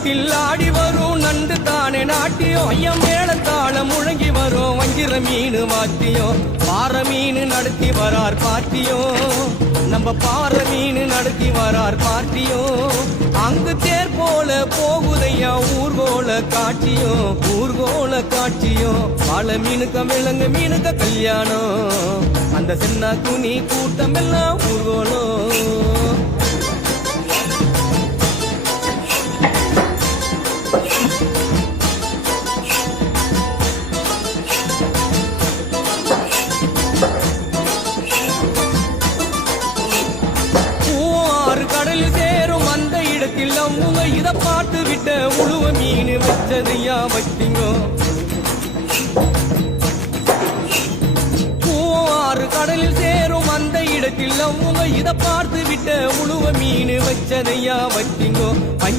குளத்தில் ஆடி வரும் நண்டு தானே நாட்டியம் ஐயம் மேளத்தாளம் முழங்கி வரும் வஞ்சிர மீன் வாத்தியம் பாற மீன் நடத்தி வரார் பாட்டியும் நம்ம பாற மீன் நடத்தி வரார் பாட்டியும் அங்கு தேர் போல போகுதையா ஊர்கோல காட்சியும் வாழை மீனுக்க விலங்கு மீனுக்க கல்யாணம் அந்த சின்ன துணி கூட்டம் எல்லாம் ஊர்கோலம் கடலில் சேரும் அந்த இடத்தில் அவங்க இத பார்த்து விட்ட உழுவ மீன் வச்சதையா வச்சிங்கோ பூவாறு கடலில் சேரும் அந்த இடத்தில் அவங்க இத பார்த்து விட்ட உழுவ மீன் வச்சதையா வச்சிங்கோ பஞ்சா